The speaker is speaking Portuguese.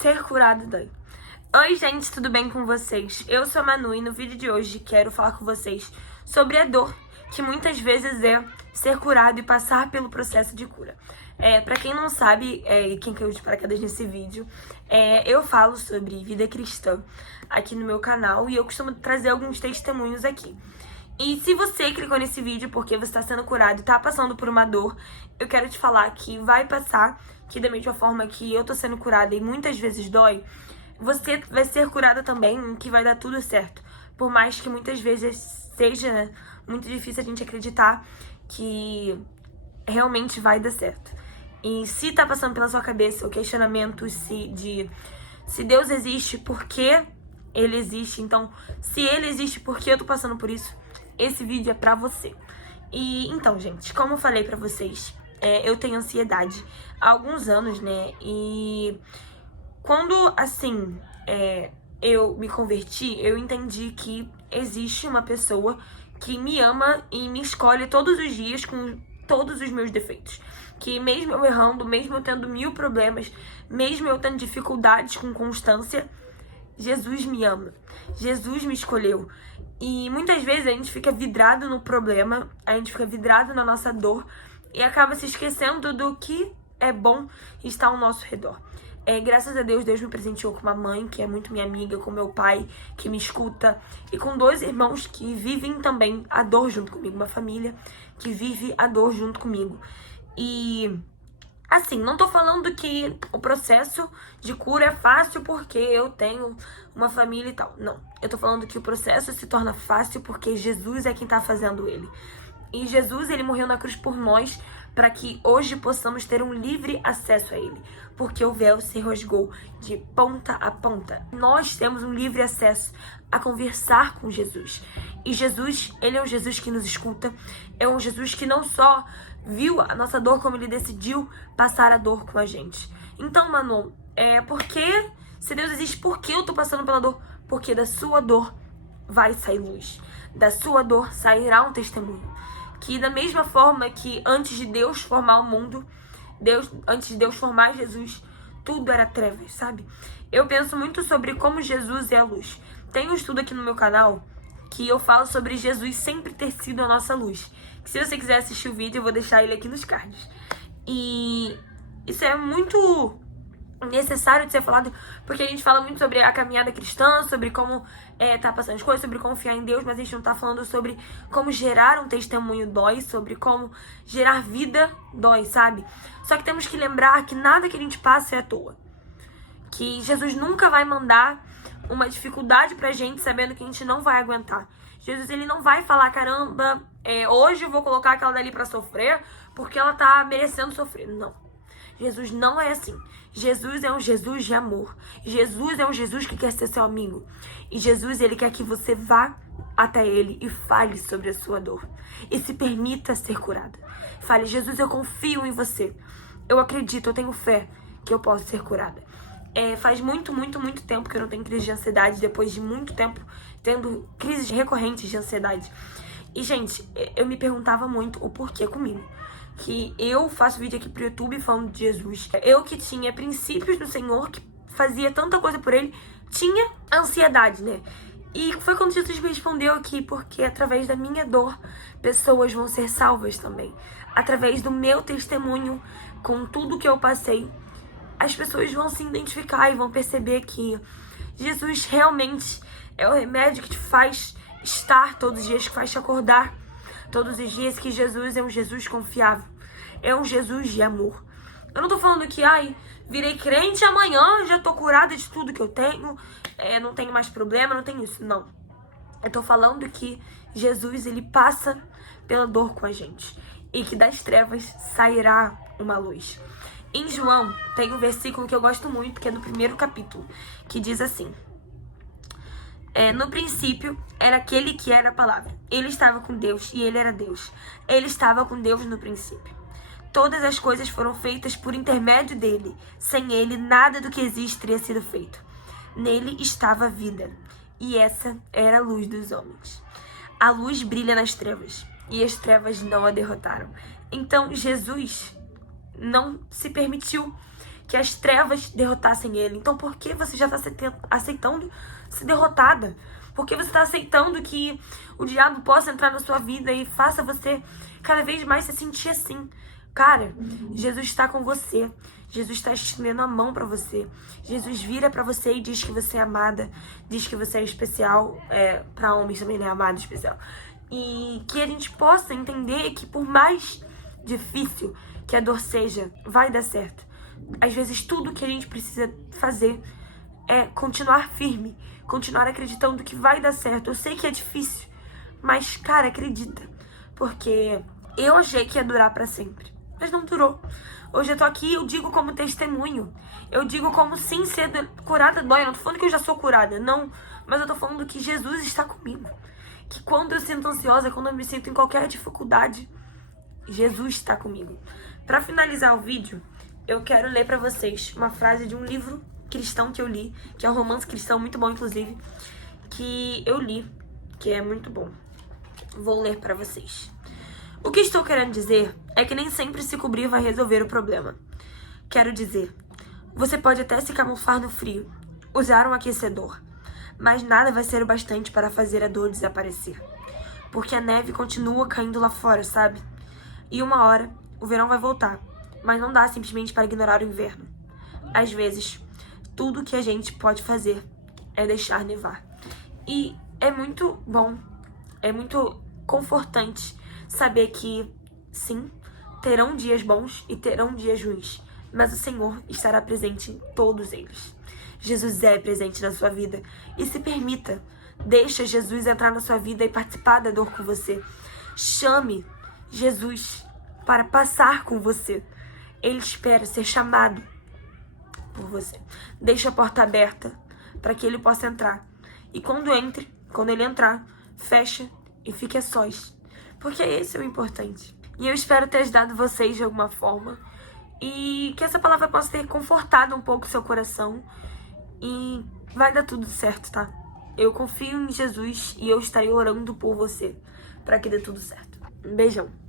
Ser curado dói. Oi, gente, tudo bem com vocês? Eu sou a Manu e no vídeo de hoje quero falar com vocês sobre a dor que muitas vezes é ser curado e passar pelo processo de cura. Pra quem não sabe, quem caiu de paraquedas nesse vídeo, eu falo sobre vida cristã aqui no meu canal e eu costumo trazer alguns testemunhos aqui. E se você clicou nesse vídeo porque você está sendo curado e está passando por uma dor, eu quero te falar que vai passar, que da mesma forma que eu tô sendo curada e muitas vezes dói, você vai ser curada também, que vai dar tudo certo. Por mais que muitas vezes seja muito difícil a gente acreditar que realmente vai dar certo. E se tá passando pela sua cabeça o questionamento se Deus existe, por que Ele existe? Então, se Ele existe, por que eu tô passando por isso? Esse vídeo é pra você. E então, gente, como eu falei pra vocês, eu tenho ansiedade há alguns anos, né? E quando, assim, eu me converti, eu entendi que existe uma pessoa que me ama e me escolhe todos os dias com todos os meus defeitos. Que mesmo eu errando, mesmo eu tendo 1000 problemas, mesmo eu tendo dificuldades com constância, Jesus me ama. Jesus me escolheu. E muitas vezes a gente fica vidrado no problema, a gente fica vidrado na nossa dor e acaba se esquecendo do que é bom estar ao nosso redor. Graças a Deus, Deus me presenteou com uma mãe que é muito minha amiga, com meu pai que me escuta e com 2 irmãos que vivem também a dor junto comigo, uma família que vive a dor junto comigo. E assim, não tô falando que o processo de cura é fácil porque eu tenho uma família e tal. Não. Eu tô falando que o processo se torna fácil porque Jesus é quem tá fazendo ele. E Jesus, ele morreu na cruz por nós para que hoje possamos ter um livre acesso a ele. Porque o véu se rasgou de ponta a ponta. Nós temos um livre acesso a conversar com Jesus. E Jesus, ele é um Jesus que nos escuta. É um Jesus que não só viu a nossa dor, como ele decidiu passar a dor com a gente. Então, Manu, porque se Deus existe, por que eu tô passando pela dor? Porque da sua dor vai sair luz. Da sua dor sairá um testemunho. Que da mesma forma que antes de Deus formar o mundo, antes de Deus formar Jesus, tudo era trevas, sabe? Eu penso muito sobre como Jesus é a luz. Tem um estudo aqui no meu canal que eu falo sobre Jesus sempre ter sido a nossa luz. Se você quiser assistir o vídeo, eu vou deixar ele aqui nos cards. E isso é muito necessário de ser falado, porque a gente fala muito sobre a caminhada cristã, sobre como tá passando as coisas, sobre confiar em Deus, mas a gente não tá falando sobre como gerar um testemunho dói, sobre como gerar vida dói, sabe? Só que temos que lembrar que nada que a gente passa é à toa. Que Jesus nunca vai mandar uma dificuldade pra gente sabendo que a gente não vai aguentar. Jesus, ele não vai falar, caramba, hoje eu vou colocar aquela dali pra sofrer porque ela tá merecendo sofrer. Não. Jesus não é assim. Jesus é um Jesus de amor. Jesus é um Jesus que quer ser seu amigo. E Jesus, ele quer que você vá até ele e fale sobre a sua dor. E se permita ser curada. Fale, Jesus, eu confio em você. Eu acredito, eu tenho fé que eu posso ser curada. Faz muito tempo que eu não tenho crise de ansiedade, depois de muito tempo tendo crises recorrentes de ansiedade. E, gente, eu me perguntava muito o porquê comigo. Que eu faço vídeo aqui pro YouTube falando de Jesus. Eu que tinha princípios no Senhor, que fazia tanta coisa por ele, tinha ansiedade, né? E foi quando Jesus me respondeu aqui, porque através da minha dor, pessoas vão ser salvas também. Através do meu testemunho, com tudo que eu passei, as pessoas vão se identificar e vão perceber que Jesus realmente é o remédio que te faz estar todos os dias, que faz te acordar todos os dias, que Jesus é um Jesus confiável, é um Jesus de amor. Eu não tô falando que, virei crente amanhã, já tô curada de tudo que eu tenho, não tenho mais problema, não tenho isso, não. Eu tô falando que Jesus, ele passa pela dor com a gente, e que das trevas sairá uma luz. Em João, tem um versículo que eu gosto muito, que é do 1º capítulo, que diz assim: no princípio era aquele que era a palavra. Ele estava com Deus e ele era Deus. Ele estava com Deus no princípio. Todas as coisas foram feitas por intermédio dele. Sem ele, nada do que existe teria sido feito. Nele estava a vida, e essa era a luz dos homens. A luz brilha nas trevas, e as trevas não a derrotaram. Então, Jesus não se permitiu que as trevas derrotassem ele. Então por que você já está aceitando ser derrotada? Por que você está aceitando que o diabo possa entrar na sua vida e faça você cada vez mais se sentir assim? Cara, Jesus está com você. Jesus está estendendo a mão para você. Jesus vira para você e diz que você é amada. Diz que você é especial. Para homens também, né? Amada, especial. E que a gente possa entender que por mais difícil que a dor seja, vai dar certo. Às vezes tudo que a gente precisa fazer é continuar firme. Continuar acreditando que vai dar certo. Eu sei que é difícil, mas, cara, acredita. Porque eu achei que ia durar para sempre. Mas não durou. Hoje eu tô aqui, eu digo como testemunho. Eu digo como sim, ser curada dói. Eu não tô falando que eu já sou curada, não. Mas eu tô falando que Jesus está comigo. Que quando eu sinto ansiosa, quando eu me sinto em qualquer dificuldade, Jesus está comigo. Pra finalizar o vídeo, eu quero ler pra vocês uma frase de um livro cristão que eu li, que é um romance cristão muito bom, inclusive, que eu li, que é muito bom. Vou ler pra vocês. O que estou querendo dizer é que nem sempre se cobrir vai resolver o problema. Quero dizer, você pode até se camuflar no frio, usar um aquecedor, mas nada vai ser o bastante para fazer a dor desaparecer. Porque a neve continua caindo lá fora, sabe? E uma hora, o verão vai voltar, mas não dá simplesmente para ignorar o inverno. Às vezes, tudo que a gente pode fazer é deixar nevar. E é muito bom, é muito confortante saber que, sim, terão dias bons e terão dias ruins, mas o Senhor estará presente em todos eles. Jesus é presente na sua vida e se permita, deixa Jesus entrar na sua vida e participar da dor com você. Chame Jesus para passar com você. Ele espera ser chamado por você. Deixa a porta aberta para que ele possa entrar. E quando ele entrar, fecha e fique a sós. Porque esse é o importante. E eu espero ter ajudado vocês de alguma forma. E que essa palavra possa ter confortado um pouco o seu coração. E vai dar tudo certo, tá? Eu confio em Jesus e eu estarei orando por você para que dê tudo certo. Um beijão.